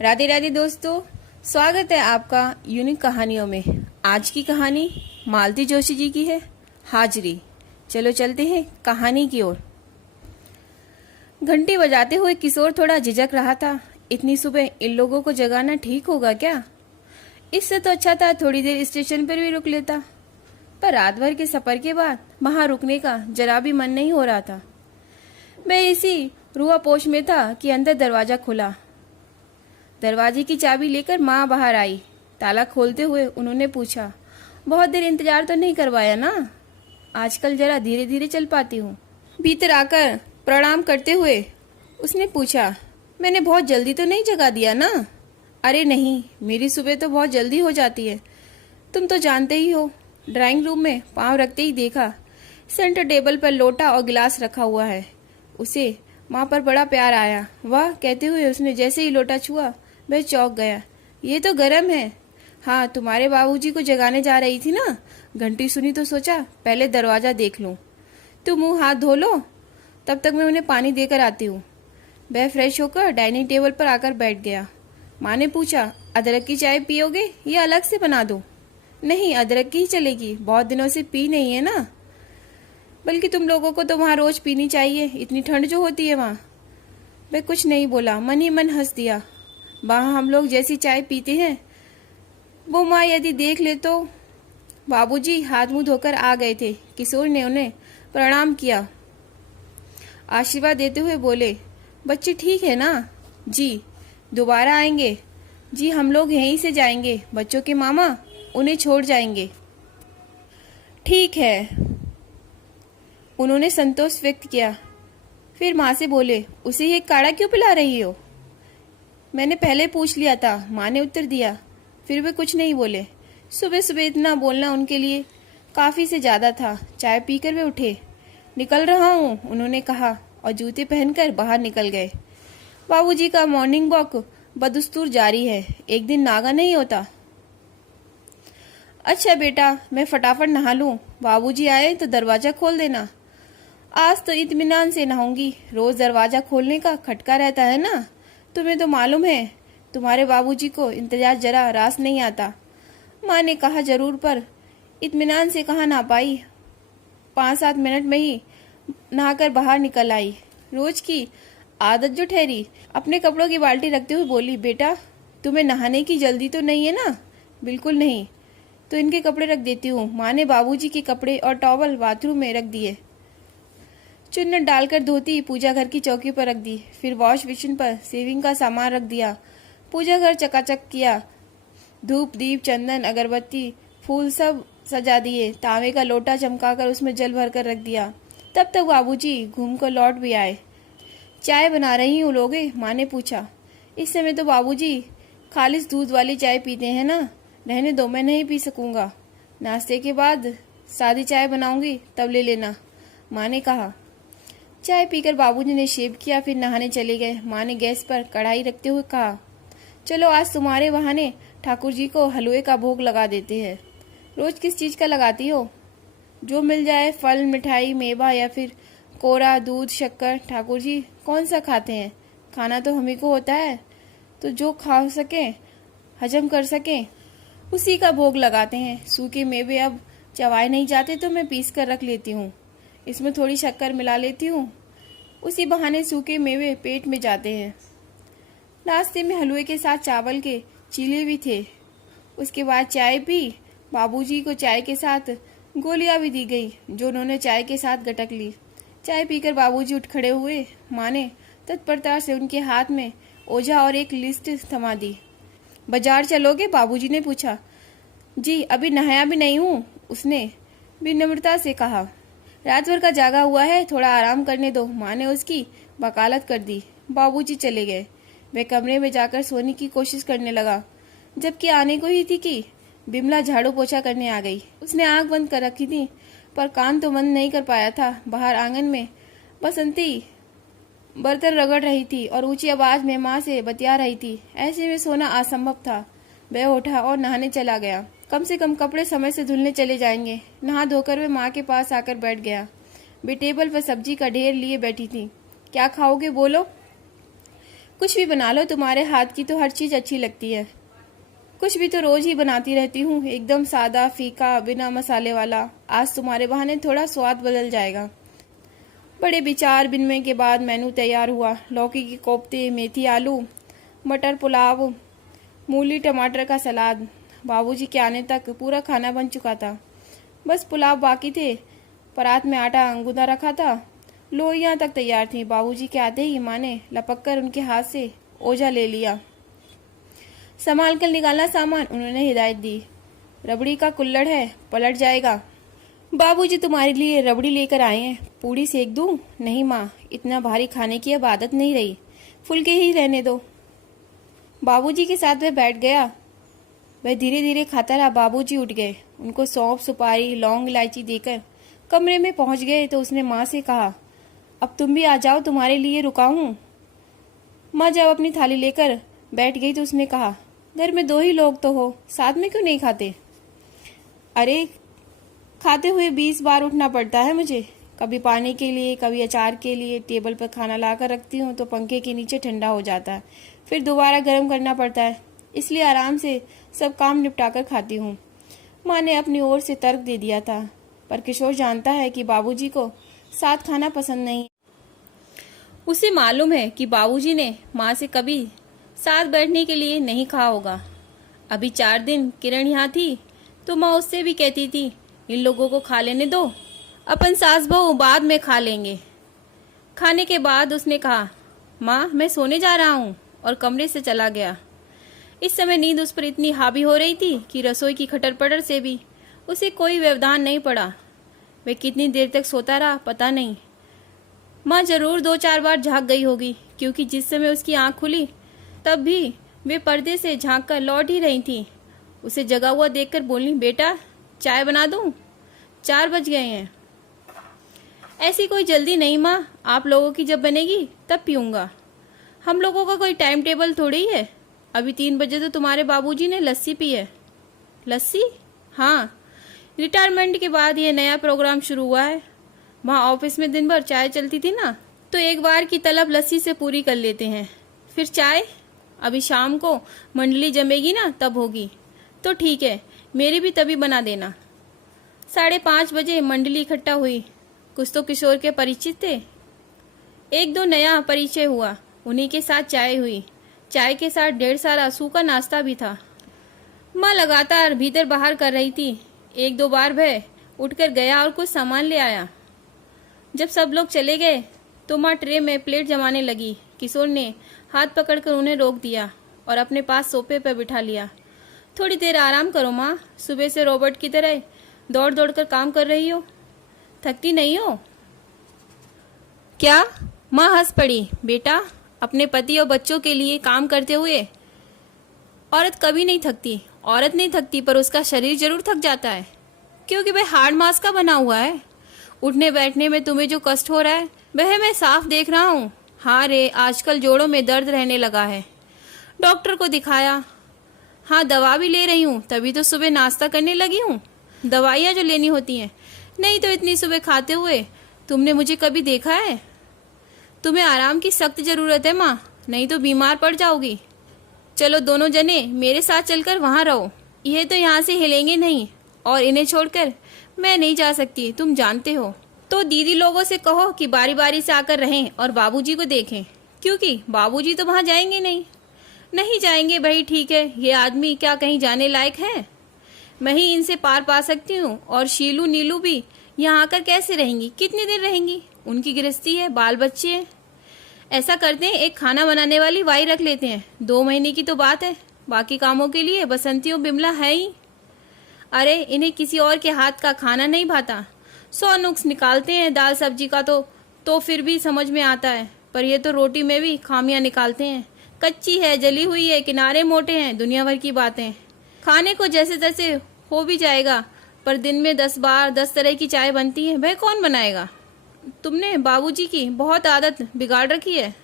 राधे राधे दोस्तों, स्वागत है आपका यूनिक कहानियों में। आज की कहानी मालती जोशी जी की है, हाजरी। चलो चलते हैं कहानी की ओर। घंटी बजाते हुए किशोर थोड़ा झिझक रहा था। इतनी सुबह इन लोगों को जगाना ठीक होगा क्या? इससे तो अच्छा था थोड़ी देर स्टेशन पर भी रुक लेता, पर रात भर के सफर के बाद वहां रुकने का जरा भी मन नहीं हो रहा था। मैं इसी रुआपोश में था कि अंदर दरवाजा खुला। दरवाजे की चाबी लेकर माँ बाहर आई। ताला खोलते हुए उन्होंने पूछा, बहुत देर इंतजार तो नहीं करवाया ना? आजकल जरा धीरे धीरे चल पाती हूँ। भीतर आकर प्रणाम करते हुए उसने पूछा, मैंने बहुत जल्दी तो नहीं जगा दिया ना? अरे नहीं, मेरी सुबह तो बहुत जल्दी हो जाती है, तुम तो जानते ही हो। ड्राइंग रूम में पाँव रखते ही देखा सेंटर टेबल पर लोटा और गिलास रखा हुआ है। उसे माँ पर बड़ा प्यार आया। वाह कहते हुए उसने जैसे ही लोटा छुआ वह चौंक गया। ये तो गर्म है। हाँ, तुम्हारे बाबूजी को जगाने जा रही थी ना, घंटी सुनी तो सोचा पहले दरवाजा देख लूं। तुम मुंह हाथ धो लो, तब तक मैं उन्हें पानी देकर आती हूँ। वह फ्रेश होकर डाइनिंग टेबल पर आकर बैठ गया। माँ ने पूछा, अदरक की चाय पियोगे या अलग से बना दो? नहीं, अदरक की ही चलेगी, बहुत दिनों से पी नहीं है ना। बल्कि तुम लोगों को तो वहाँ रोज पीनी चाहिए, इतनी ठंड जो होती है वहाँ। वह कुछ नहीं बोला, मन ही मन हंस दिया। वहाँ हम लोग जैसी चाय पीते हैं वो माँ यदि देख ले तो। बाबूजी हाथ मुंह धोकर आ गए थे। किशोर ने उन्हें प्रणाम किया। आशीर्वाद देते हुए बोले, बच्चे ठीक है ना? जी। दोबारा आएंगे? जी, हम लोग यहीं से जाएंगे, बच्चों के मामा उन्हें छोड़ जाएंगे। ठीक है, उन्होंने संतोष व्यक्त किया। फिर माँ से बोले, उसे ये काढ़ा क्यों पिला रही हो? मैंने पहले पूछ लिया था, माँ ने उत्तर दिया। फिर वे कुछ नहीं बोले। सुबह सुबह इतना बोलना उनके लिए काफी से ज्यादा था। चाय पीकर वे उठे। निकल रहा हूँ, उन्होंने कहा और जूते पहनकर बाहर निकल गए। बाबूजी का मॉर्निंग वॉक बदस्तूर जारी है, एक दिन नागा नहीं होता। अच्छा बेटा, मैं फटाफट नहा लूं, बाबूजी आए तो दरवाजा खोल देना। आज तो इत्मीनान से नहाऊंगी, रोज दरवाजा खोलने का खटका रहता है ना। तुम्हें तो मालूम है तुम्हारे बाबूजी को इंतजार जरा रास नहीं आता। माँ ने कहा जरूर, पर इत्मीनान से कहाँ नहा पाई। 5-7 मिनट में ही नहाकर बाहर निकल आई। रोज की आदत जो ठहरी। अपने कपड़ों की बाल्टी रखते हुए बोली, बेटा तुम्हें नहाने की जल्दी तो नहीं है ना? बिल्कुल नहीं। तो इनके कपड़े रख देती हूँ। माँ ने बाबूजी के कपड़े और टॉवल बाथरूम में रख दिए। चुन्नट डालकर धोती पूजा घर की चौकी पर रख दी। फिर वॉश बेसिन पर सेविंग का सामान रख दिया। पूजा घर चकाचक किया। धूप दीप चंदन अगरबत्ती फूल सब सजा दिए। तांबे का लोटा चमकाकर उसमें जल भरकर रख दिया। तब तक बाबूजी घूम कर लौट भी आए। चाय बना रही हूँ लोगे? माँ ने पूछा। इस समय तो बाबूजी खालिस दूध वाली चाय पीते हैं ना। रहने दो, मैं नहीं पी सकूंगा। नाश्ते के बाद सादी चाय बनाऊंगी, तब ले लेना, माँ ने कहा। चाय पीकर बाबूजी ने शेव किया, फिर नहाने चले गए। माँ ने गैस पर कढ़ाई रखते हुए कहा, चलो आज तुम्हारे बहाने ठाकुर जी को हलवे का भोग लगा देते हैं। रोज किस चीज का लगाती हो? जो मिल जाए, फल मिठाई मेवा या फिर कोरा दूध शक्कर। ठाकुर जी कौन सा खाते हैं? खाना तो हम ही को होता है, तो जो खा सके हजम कर सके उसी का भोग लगाते हैं। सूखे मेवे अब चबाए नहीं जाते तो मैं पीस कर रख लेती हूँ, इसमें थोड़ी शक्कर मिला लेती हूँ, उसी बहाने सूखे मेवे पेट में जाते हैं। नाश्ते में हलवे के साथ चावल के चीले भी थे। उसके बाद चाय पी। बाबूजी को चाय के साथ गोलियां भी दी गई, जो उन्होंने चाय के साथ गटक ली। चाय पीकर बाबूजी उठ खड़े हुए। माँ ने तत्परता से उनके हाथ में ओझा और एक लिस्ट थमा दी। बाजार चलोगे? बाबूजी ने पूछा। जी, अभी नहाया भी नहीं हूँ, उसने विनम्रता से कहा। रात भर का जागा हुआ है, थोड़ा आराम करने दो, माँ ने उसकी वकालत कर दी। बाबूजी चले गए। वह कमरे में जाकर सोने की कोशिश करने लगा। जबकि आने को ही थी कि बिमला झाड़ू पोछा करने आ गई। उसने आंख बंद कर रखी थी, पर कान तो बंद नहीं कर पाया था। बाहर आंगन में बसंती बर्तन रगड़ रही थी और ऊंची आवाज में माँ से बतिया रही थी। ऐसे में सोना असंभव था। वह उठा और नहाने चला गया। कम से कम कपड़े समय से धुलने चले जाएंगे। नहा धोकर वह माँ के पास आकर बैठ गया। वे टेबल पर सब्जी का ढेर लिए बैठी थी। क्या खाओगे बोलो? कुछ भी बना लो, तुम्हारे हाथ की तो हर चीज़ अच्छी लगती है। कुछ भी तो रोज ही बनाती रहती हूँ, एकदम सादा फीका बिना मसाले वाला। आज तुम्हारे बहाने थोड़ा स्वाद बदल जाएगा। बड़े विचार विनिमय के बाद मेनू तैयार हुआ। लौकी के कोफ्ते, मेथी आलू, मटर पुलाव, मूली टमाटर का सलाद। बाबूजी के आने तक पूरा खाना बन चुका था। बस पुलाव बाकी थे। परात में आटा गूंदा रखा था। लोइयाँ तक तैयार थीं। बाबूजी के आते ही माँ ने लपक कर उनके हाथ से ओझा ले लिया। संभाल कर निकालना सामान, उन्होंने हिदायत दी। रबड़ी का कुल्हड़ है, पलट जाएगा। बाबूजी तुम्हारे लिए रबड़ी लेकर आए हैं, पूड़ी सेक दूं? नहीं माँ, इतना भारी खाने की अब आदत नहीं रही, फुल्के ही रहने दो। बाबूजी के साथ वह बैठ गया। वह धीरे धीरे खाता रहा। बाबूजी उठ गए। उनको सौंफ, सुपारी, लौंग, इलायची देकर कमरे में पहुंच गए तो उसने माँ से कहा, अब तुम भी आ जाओ, तुम्हारे लिए रुका हूँ। माँ जब अपनी थाली लेकर बैठ गई तो उसने कहा, घर में 2 ही लोग तो हो, साथ में क्यों नहीं खाते? अरे खाते हुए 20 बार उठना पड़ता है मुझे, कभी पानी के लिए, कभी अचार के लिए। टेबल पर खाना लाकर रखती हूँ तो पंखे के नीचे ठंडा हो जाता है, फिर दोबारा गर्म करना पड़ता है, इसलिए आराम से सब काम निपटाकर खाती हूँ। माँ ने अपनी ओर से तर्क दे दिया था, पर किशोर जानता है कि बाबूजी को साथ खाना पसंद नहीं। उसे मालूम है कि बाबूजी ने माँ से कभी साथ बैठने के लिए नहीं कहा होगा। अभी 4 दिन किरण यहाँ थी तो माँ उससे भी कहती थी, इन लोगों को खा लेने दो, अपन सास बहू बाद में खा लेंगे। खाने के बाद उसने कहा, माँ मैं सोने जा रहा हूँ, और कमरे से चला गया। इस समय नींद उस पर इतनी हावी हो रही थी कि रसोई की खटर पटर से भी उसे कोई व्यवधान नहीं पड़ा। वह कितनी देर तक सोता रहा पता नहीं। माँ जरूर 2-4 बार झाँक गई होगी, क्योंकि जिस समय उसकी आंख खुली तब भी वे पर्दे से झाँक कर लौट ही रही थी। उसे जगा हुआ देखकर बोली, बेटा चाय बना दूं? 4 बज गए हैं। ऐसी कोई जल्दी नहीं माँ, आप लोगों की जब बनेगी तब पीऊंगा। हम लोगों का कोई टाइम टेबल थोड़ी है। अभी 3 बजे तो तुम्हारे बाबूजी ने लस्सी पी है। लस्सी? हाँ, रिटायरमेंट के बाद ये नया प्रोग्राम शुरू हुआ है। वहाँ ऑफिस में दिन भर चाय चलती थी ना, तो एक बार की तलब लस्सी से पूरी कर लेते हैं, फिर चाय। अभी शाम को मंडली जमेगी ना, तब होगी। तो ठीक है, मेरी भी तभी बना देना। 5:30 बजे मंडली इकट्ठा हुई। कुछ तो किशोर के परिचित थे, 1-2 नया परिचय हुआ, उन्हीं के साथ चाय हुई। चाय के साथ ढेर सारा सूखा नाश्ता भी था। माँ लगातार भीतर बाहर कर रही थी। 1-2 बार वह उठकर गया और कुछ सामान ले आया। जब सब लोग चले गए तो माँ ट्रे में प्लेट जमाने लगी। किशोर ने हाथ पकड़कर उन्हें रोक दिया और अपने पास सोफे पर बिठा लिया। थोड़ी देर आराम करो माँ, सुबह से रोबोट की तरह दौड़ दौड़ कर काम कर रही हो, थकती नहीं हो क्या? माँ हंस पड़ी। बेटा, अपने पति और बच्चों के लिए काम करते हुए औरत कभी नहीं थकती। औरत नहीं थकती, पर उसका शरीर जरूर थक जाता है, क्योंकि वह हार्ड मांस का बना हुआ है। उठने बैठने में तुम्हें जो कष्ट हो रहा है वह मैं साफ देख रहा हूँ। हाँ रे, आजकल जोड़ों में दर्द रहने लगा है। डॉक्टर को दिखाया। हाँ, दवा भी ले रही हूँ, तभी तो सुबह नाश्ता करने लगी हूँ। दवाइयाँ जो लेनी होती हैं, नहीं तो इतनी सुबह खाते हुए तुमने मुझे कभी देखा है? तुम्हें आराम की सख्त जरूरत है माँ, नहीं तो बीमार पड़ जाओगी। चलो दोनों जने मेरे साथ चलकर वहाँ रहो। यह तो यहाँ से हिलेंगे नहीं, और इन्हें छोड़कर मैं नहीं जा सकती, तुम जानते हो। तो दीदी लोगों से कहो कि बारी बारी से आकर रहें और बाबूजी को देखें, क्योंकि बाबूजी तो वहाँ जाएंगे नहीं। नहीं जाएंगे भाई, ठीक है, ये आदमी क्या कहीं जाने लायक है? मैं ही इनसे पार पा सकती हूँ, और शीलू नीलू भी यहाँ आकर कैसे रहेंगी? कितनी देर रहेंगी? उनकी गृहस्थी है, बाल बच्चे हैं। ऐसा करते हैं, एक खाना बनाने वाली वाई रख लेते हैं। 2 महीने की तो बात है, बाकी कामों के लिए बसंतियों बिमला है ही। अरे इन्हें किसी और के हाथ का खाना नहीं भाता। 100 नुक्स निकालते हैं दाल सब्जी का तो फिर भी समझ में आता है, पर ये तो रोटी में भी खामियां निकालते हैं। कच्ची है, जली हुई है, किनारे मोटे हैं, दुनिया भर की बातें। खाने को जैसे तैसे हो भी जाएगा, पर दिन में 10 बार 10 तरह की चाय बनती है, वह कौन बनाएगा? तुमने बाबूजी की बहुत आदत बिगाड़ रखी है।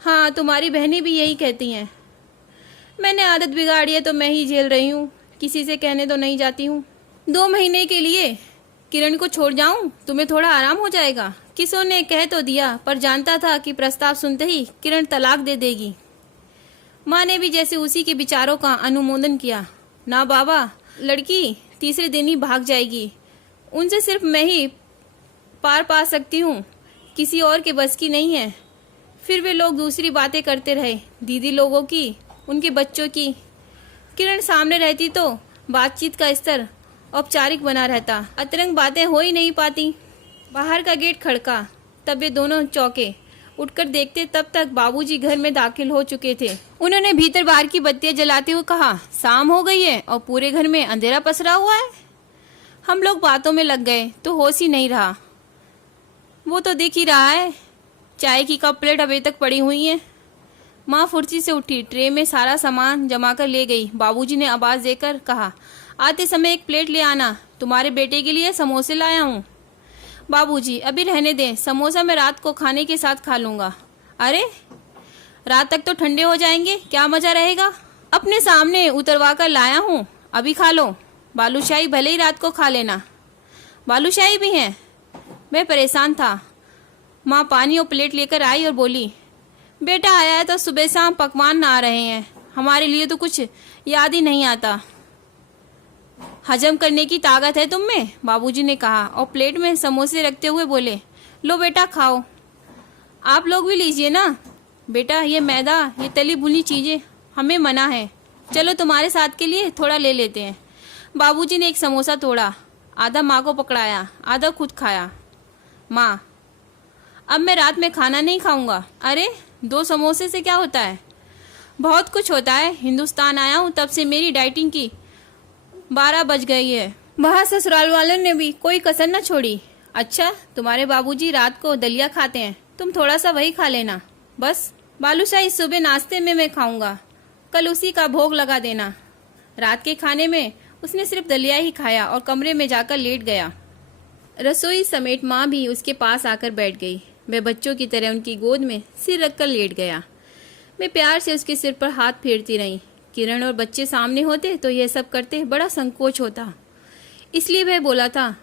हाँ, तुम्हारी बहनें भी यही कहती हैं। मैंने आदत बिगाड़ी है तो मैं ही झेल रही हूँ, किसी से कहने तो नहीं जाती हूँ। 2 महीने के लिए किरण को छोड़ जाऊं, तुम्हें थोड़ा आराम हो जाएगा। किशोर ने कह तो दिया, पर जानता था कि प्रस्ताव सुनते ही किरण तलाक दे देगी। माँ ने भी जैसे उसी के विचारों का अनुमोदन किया। ना बाबा, लड़की तीसरे दिन ही भाग जाएगी। उनसे सिर्फ मैं ही पार पा सकती हूँ, किसी और के बस की नहीं है। फिर वे लोग दूसरी बातें करते रहे, दीदी लोगों की, उनके बच्चों की। किरण सामने रहती तो बातचीत का स्तर औपचारिक बना रहता, अतरंग बातें हो ही नहीं पाती। बाहर का गेट खड़का, तब वे दोनों चौंके। उठकर देखते तब तक बाबूजी घर में दाखिल हो चुके थे। उन्होंने भीतर बाहर की बत्तियां जलाते हुए कहा, शाम हो गई है और पूरे घर में अंधेरा पसरा हुआ है। हम लोग बातों में लग गए तो होश ही नहीं रहा। वो तो दिख ही रहा है, चाय की कप प्लेट अभी तक पड़ी हुई है। माँ फुर्ती से उठी, ट्रे में सारा सामान जमा कर ले गई। बाबूजी ने आवाज देकर कहा, आते समय एक प्लेट ले आना, तुम्हारे बेटे के लिए समोसे लाया हूँ। बाबूजी, अभी रहने दें, समोसा मैं रात को खाने के साथ खा लूंगा। अरे, रात तक तो ठंडे हो जाएंगे, क्या मजा रहेगा। अपने सामने उतरवा कर लाया हूँ, अभी खा लो। बालूशाही भले ही रात को खा लेना। बालूशाही भी है। मैं परेशान था। माँ पानी और प्लेट लेकर आई और बोली, बेटा आया है तो सुबह शाम पकवान आ रहे हैं, हमारे लिए तो कुछ याद ही नहीं आता। हजम करने की ताकत है तुम में, बाबूजी ने कहा और प्लेट में समोसे रखते हुए बोले, लो बेटा खाओ। आप लोग भी लीजिए ना। बेटा, ये मैदा, ये तली भुनी चीजें हमें मना है। चलो तुम्हारे साथ के लिए थोड़ा ले लेते हैं। बाबूजी ने एक समोसा तोड़ा, आधा माँ को पकड़ाया, आधा खुद खाया। माँ, अब मैं रात में खाना नहीं खाऊंगा। अरे, 2 समोसे से क्या होता है? बहुत कुछ होता है। हिंदुस्तान आया हूँ तब से मेरी डाइटिंग की 12 बज गई है। वहाँ ससुराल वालों ने भी कोई कसर न छोड़ी। अच्छा, तुम्हारे बाबूजी रात को दलिया खाते हैं, तुम थोड़ा सा वही खा लेना बस। बालूशाही सुबह नाश्ते में मैं खाऊंगा, कल उसी का भोग लगा देना। रात के खाने में उसने सिर्फ दलिया ही खाया और कमरे में जाकर लेट गया। रसोई समेत माँ भी उसके पास आकर बैठ गई। वह बच्चों की तरह उनकी गोद में सिर रखकर लेट गया। मैं प्यार से उसके सिर पर हाथ फेरती रही। किरण और बच्चे सामने होते तो यह सब करते बड़ा संकोच होता, इसलिए वह बोला था,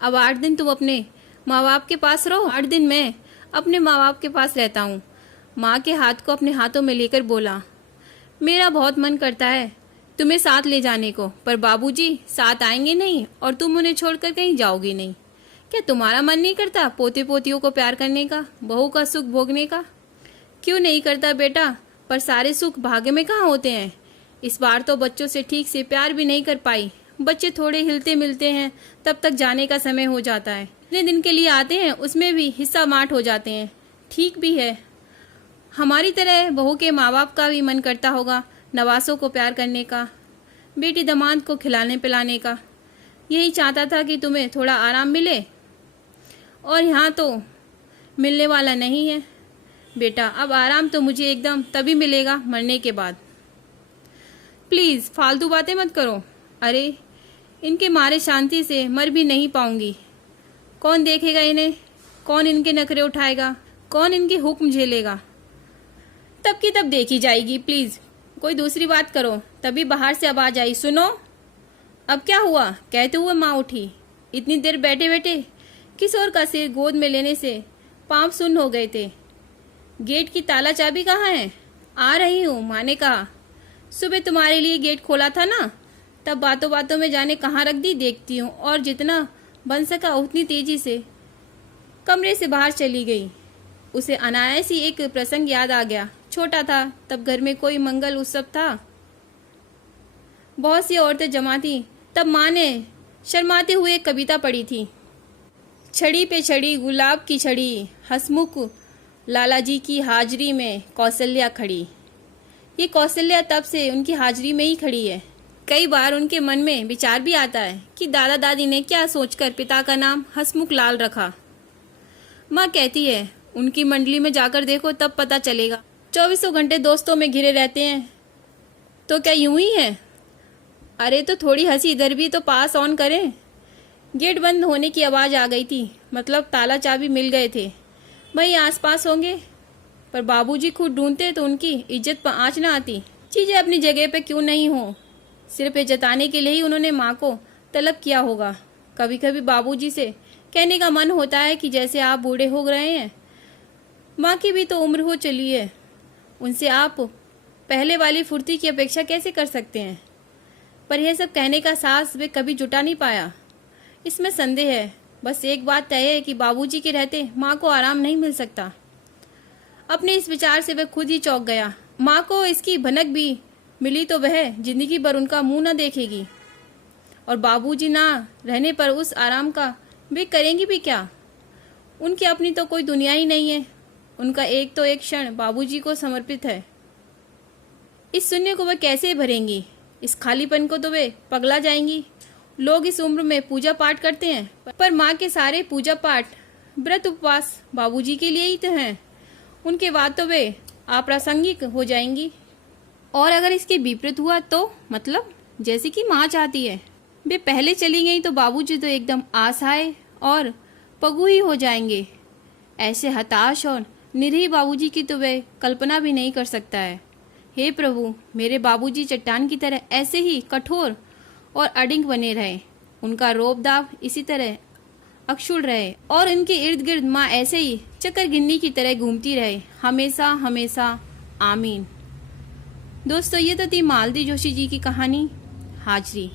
अब 8 दिन तुम अपने माँ बाप के पास रहो, 8 दिन मैं अपने माँ बाप के पास रहता हूँ। माँ के हाथ को अपने हाथों में लेकर बोला, मेरा बहुत मन करता है तुम्हें साथ ले जाने को, पर बाबूजी साथ आएंगे नहीं और तुम उन्हें छोड़कर कहीं जाओगी नहीं। क्या तुम्हारा मन नहीं करता पोते पोतियों को प्यार करने का, बहू का सुख भोगने का? क्यों नहीं करता बेटा, पर सारे सुख भाग्य में कहाँ होते हैं। इस बार तो बच्चों से ठीक से प्यार भी नहीं कर पाई। बच्चे थोड़े हिलते मिलते हैं, तब तक जाने का समय हो जाता है। इतने दिन के लिए आते हैं, उसमें भी हिस्सा माट हो जाते हैं। ठीक भी है, हमारी तरह बहू के माँ बाप का भी मन करता होगा नवासों को प्यार करने का, बेटी दामाद को खिलाने पिलाने का। यही चाहता था कि तुम्हें थोड़ा आराम मिले, और यहाँ तो मिलने वाला नहीं है। बेटा, अब आराम तो मुझे एकदम तभी मिलेगा मरने के बाद। प्लीज़ फालतू बातें मत करो। अरे, इनके मारे शांति से मर भी नहीं पाऊंगी। कौन देखेगा इन्हें? कौन इनके नखरे उठाएगा? कौन इनके हुक्म झेलेगा? तब की तब देखी जाएगी। प्लीज़ कोई दूसरी बात करो। तभी बाहर से आवाज आई, सुनो। अब क्या हुआ? कहते हुए माँ उठी। इतनी देर बैठे बैठे किशोर का सिर गोद में लेने से पांव सुन्न हो गए थे। गेट की ताला चाबी कहाँ है? आ रही हूँ, माँ ने कहा। सुबह तुम्हारे लिए गेट खोला था ना, तब बातों बातों में जाने कहाँ रख दी देखती हूँ, और जितना बन सका उतनी तेजी से कमरे से बाहर चली गई। उसे अनायास ही एक प्रसंग याद आ गया। छोटा था तब, घर में कोई मंगल उत्सव था, बहुत सी औरतें जमा थी। तब माँ ने शर्माते हुए एक कविता पढ़ी थी, छड़ी पे छड़ी गुलाब की छड़ी, हसमुख लालाजी की हाजिरी में कौशल्या खड़ी। ये कौशल्या तब से उनकी हाजिरी में ही खड़ी है। कई बार उनके मन में विचार भी आता है कि दादा दादी ने क्या सोचकर पिता का नाम हसमुख लाल रखा। माँ कहती है, उनकी मंडली में जाकर देखो तब पता चलेगा। 24 घंटे दोस्तों में घिरे रहते हैं, तो क्या यूं ही है? अरे, तो थोड़ी हंसी इधर भी तो पास ऑन करें। गेट बंद होने की आवाज़ आ गई थी, मतलब ताला चाबी मिल गए थे। वहीं आसपास होंगे, पर बाबूजी खुद ढूंढते तो उनकी इज्जत पर आँच न आती। चीज़ें अपनी जगह पे क्यों नहीं हो, सिर्फ ये जताने के लिए ही उन्होंने माँ को तलब किया होगा। कभी कभी बाबूजी से कहने का मन होता है कि जैसे आप बूढ़े हो रहे हैं, माँ की भी तो उम्र हो चली है, उनसे आप पहले वाली फुर्ती की अपेक्षा कैसे कर सकते हैं। पर यह सब कहने का साहस वे कभी जुटा नहीं पाया। इसमें संदेह है। बस एक बात तय है कि बाबूजी के रहते माँ को आराम नहीं मिल सकता। अपने इस विचार से वह खुद ही चौंक गया। माँ को इसकी भनक भी मिली तो वह जिंदगी भर उनका मुंह न देखेगी, और बाबूजी ना रहने पर उस आराम का वे करेंगी भी क्या। उनकी अपनी तो कोई दुनिया ही नहीं है। उनका एक तो एक क्षण बाबूजी को समर्पित है। इस शून्य को वह कैसे भरेंगी। इस खालीपन को तो वे पगला जाएंगी। लोग इस उम्र में पूजा पाठ करते हैं, पर माँ के सारे पूजा पाठ, व्रत, उपवास बाबूजी के लिए ही तो हैं। उनके बाद तो वे अप्रासंगिक हो जाएंगी। और अगर इसके विपरीत हुआ तो, मतलब जैसे कि माँ चाहती है, वे पहले चली गई तो बाबूजी तो एकदम असहाय और पगू ही हो जाएंगे। ऐसे हताश और निरीह बाबूजी की तो वे कल्पना भी नहीं कर सकता है। हे प्रभु, मेरे बाबूजी चट्टान की तरह ऐसे ही कठोर और अडिग बने रहे, उनका रोब दाब इसी तरह अक्षुण रहे, और इनके इर्द गिर्द माँ ऐसे ही चक्कर गिन्नी की तरह घूमती रहे, हमेशा हमेशा। आमीन। दोस्तों, ये तो थी मालती जोशी जी की कहानी हाजरी।